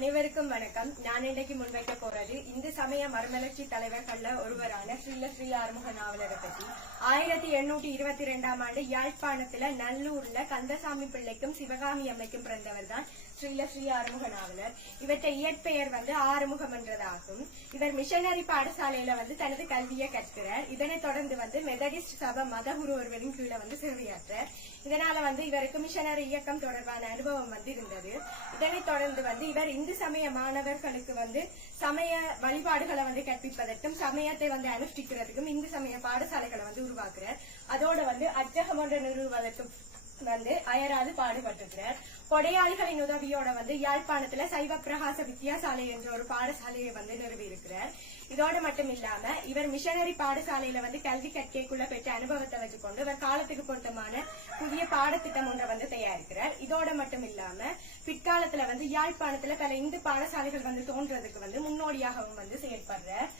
அனைவருக்கும் வணக்கம். நான் இன்றைக்கு முன்வைக்க போறது இந்து சமய மறுமலர்ச்சி தலைவர்கள்ல ஒருவரான ஸ்ரீல ஸ்ரீ ஆறுமுக நாவலரை பற்றி. ஆயிரத்தி எண்ணூற்றி இருபத்தி ரெண்டாம் ஆண்டு யாழ்ப்பாணத்துல நல்லூர்ல கந்தசாமி பிள்ளைக்கும் சிவகாமி அம்மைக்கும் பிறந்தவர் தான் ஸ்ரீல ஸ்ரீ ஆறுமுகநாவலர் இவற்றை இயற்பெயர் வந்து ஆறுமுகம் என்றதாகும். இவர் மிஷனரி பாடசாலையில வந்து தனது கல்வியை கற்கிறார். இதனை தொடர்ந்து வந்து மெதடிஸ்ட் சபை மதகுரு ஒருவரின் கீழே வந்து சேவையாற்றார் இதனால வந்து இவருக்கு மிஷனரி இயக்கம் தொடர்பான அனுபவம் வந்து இருந்தது. இதனைத் தொடர்ந்து வந்து இவர் இந்து சமய மாணவர்களுக்கு வந்து சமய வழிபாடுகளை வந்து கற்பிப்பதற்கும் சமயத்தை வந்து அனுஷ்டிக்கிறதுக்கும் இந்து சமய பாடசாலைகளை வந்து உருவாக்குறார். அதோட வந்து அச்சகம் ஒன்று நிறுவுவதற்கும் வந்து அயராது பாடுபட்டிருக்கிறார். கொடையாளிகளின் உதவியோட வந்து யாழ்ப்பாணத்துல சைவ பிரகாச வித்தியாசாலை என்ற ஒரு பாடசாலையை வந்து நிறுவி இருக்கிறார் மட்டும் இல்லாம இவர் மிஷனரி பாடசாலையில வந்து கல்வி கற்கைக்குள்ள பெற்ற அனுபவத்தை வச்சுக்கொண்டு இவர் காலத்துக்கு பொருத்தமான புதிய பாடத்திட்டம் ஒன்றை வந்து தயாரிக்கிறார். இதோட மட்டும் இல்லாம பிற்காலத்துல வந்து யாழ்ப்பாணத்துல பல இந்து பாடசாலைகள் வந்து தோன்றதுக்கு வந்து முன்னோடியாகவும் வந்து செயல்படுறார்.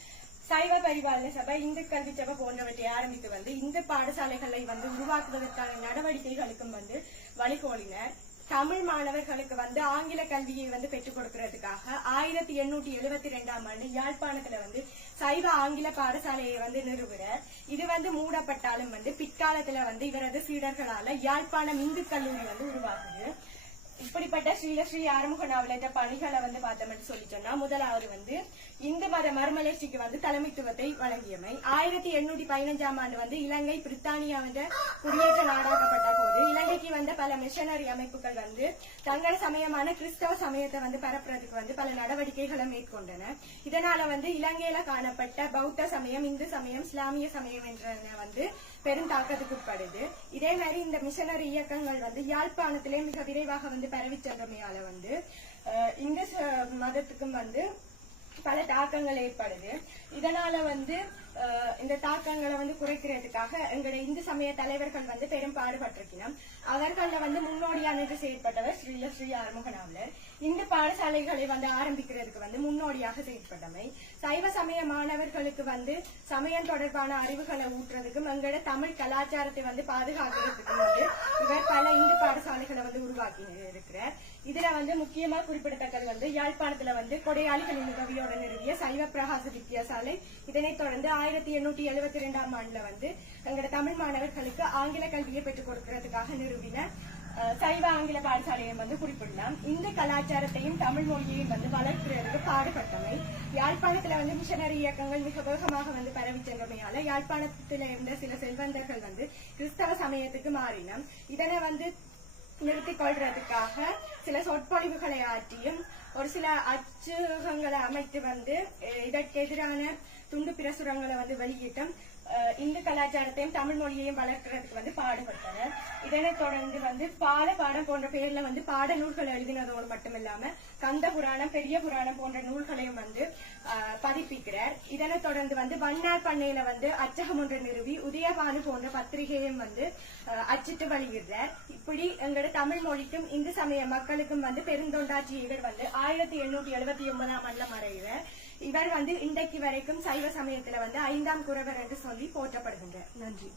சைவ பரிபாலன சபை இந்து கல்வி சபை போன்றவற்றை ஆரம்பித்து வந்து இந்து பாடசாலைகளை வந்து உருவாக்குவதற்கான நடவடிக்கைகளுக்கும் வந்து வழிகோலினர். தமிழ் மாணவர்களுக்கு வந்து ஆங்கில கல்வியை வந்து பெற்றுக் கொடுக்கறதுக்காக ஆயிரத்தி எண்ணூற்றி எழுபத்தி ரெண்டாம் ஆண்டு யாழ்ப்பாணத்துல வந்து சைவ ஆங்கில பாடசாலையை வந்து நிறுவுறார் இது வந்து மூடப்பட்டாலும் வந்து பிற்காலத்துல வந்து இவரது சீடர்களால யாழ்ப்பாணம் இந்து கல்லூரி வந்து உருவாகுது. இப்படிப்பட்ட ஸ்ரீலஸ்ரீ ஆறுமுக நாவலற்ற பணிகளை வந்து பார்த்தோம்னு சொல்லி சொன்னா முதலாவது வந்து இந்து மத மறுமலர்ச்சிக்கு வந்து தலைமைத்துவத்தை வழங்கியமை. ஆயிரத்தி எண்ணூத்தி பதினஞ்சாம் ஆண்டு வந்து இலங்கை பிரித்தானியா வந்து குடியேற்ற நாடாக்கப்பட்ட போது இலங்கைக்கு வந்த பல மிஷனரி அமைப்புகள் வந்து தங்கள் சமயமான கிறிஸ்தவ சமயத்தை வந்து பரப்புறதுக்கு வந்து பல நடவடிக்கைகளை மேற்கொண்டன. இதனால வந்து இலங்கையில காணப்பட்ட பௌத்த சமயம் இந்து சமயம் இஸ்லாமிய சமயம் என்ற வந்து பெரும் தாக்கத்துக்குட்படுது இதே மாதிரி இந்த மிஷனரி இயக்கங்கள் வந்து யாழ்ப்பாணத்திலே மிக விரைவாக வந்து பரவி சென்றமையால வந்து இந்து ச- மதத்துக்கும் வந்து பல தாக்கங்கள் ஏற்படுது. இதனால வந்து இந்த தாக்கங்களை வந்து குறைக்கிறதுக்காக எங்களுடைய இந்து சமய தலைவர்கள் வந்து பெரும் பாடுபட்டிருக்கணும் அவர்கள வந்து முன்னோடியானது செயற்பட்டவர் ஸ்ரீல ஸ்ரீ ஆறுமுக இந்து பாடசாலைகளை வந்து ஆரம்பிக்கிறதுக்கு வந்து முன்னோடியாக செயற்பட்டமை. சைவ சமய மாணவர்களுக்கு வந்து சமயம் தொடர்பான அறிவுகளை ஊற்றுறதுக்கும் எங்களோட தமிழ் கலாச்சாரத்தை வந்து பாதுகாக்கிறதுக்கும் வந்து இவர் பல இந்து பாடசாலைகளை வந்து உருவாக்கி இருக்கிறார். இதுல வந்து முக்கியமா குறிப்பிடத்தக்கது வந்து யாழ்ப்பாணத்துல வந்து கொடையாளிகளின் உதவியோட நிறுவிய சைவ பிரகாச வித்தியாசாலை இதனைத் தொடர்ந்து ஆயிரத்தி எண்ணூற்றி எழுபத்தி ரெண்டாம் ஆண்டுல வந்து எங்களோட தமிழ் மாணவர்களுக்கு ஆங்கில கல்வியை பெற்றுக் கொடுக்கறதுக்காக நிறுவின சைவ ஆங்கில பாடசாலையை வந்து குறிப்பிடலாம். இந்த கலாச்சாரத்தையும் தமிழ் மொழியையும் வந்து வளர்க்கிறதுக்கு பாடுபட்டமை யாழ்ப்பாணத்துல வந்து மிஷனரி இயக்கங்கள் மிக வேகமாக வந்து பரவி சென்றமையால யாழ்ப்பாணத்துல இருந்த சில செல்வந்தர்கள் வந்து கிறிஸ்தவ சமயத்துக்கு மாறினம். இதனை வந்து நிறுத்திக் கொள்றதுக்காக சில சொற்பொழிவுகளை ஆற்றியும் ஒரு சில அச்சுகங்களை அமைத்து வந்து இதற்கெதிரான இதற்கு எதிரான துண்டு பிரசுரங்களை வந்து வெளியிட்டும் இந்து கலாச்சாரத்தையும் தமிழ் மொழியையும் வளர்க்கறதுக்கு வந்து பாடுபட்டனர் இதனைத் தொடர்ந்து வந்து பால பாடம் போன்ற பெயர்ல வந்து பாட நூல்கள் எழுதினதோடு மட்டுமில்லாம கந்த புராணம் பெரிய புராணம் போன்ற நூல்களையும் வந்து பதிப்பிக்கிறார். இதனைத் தொடர்ந்து வந்து வண்ணார் பண்ணையில வந்து அச்சகம் ஒன்று நிறுவி உதயபானு போன்ற பத்திரிகையும் வந்து அச்சிட்டு வெளியிடுறார். இப்படி எங்களோட தமிழ் மொழிக்கும் இந்து சமய மக்களுக்கும் வந்து பெருந்தொண்டாட்சி இவர் வந்து ஆயிரத்தி எண்ணூற்றி எழுபத்தி ஒன்பதாம் ஆண்டுல மறைகிறார் இவர் வந்து இன்றைக்கு வரைக்கும் சைவ சமயத்துல வந்து ஐந்தாம் குறவர் என்று சொல்லி போற்றப்படுகின்றார் நன்றி.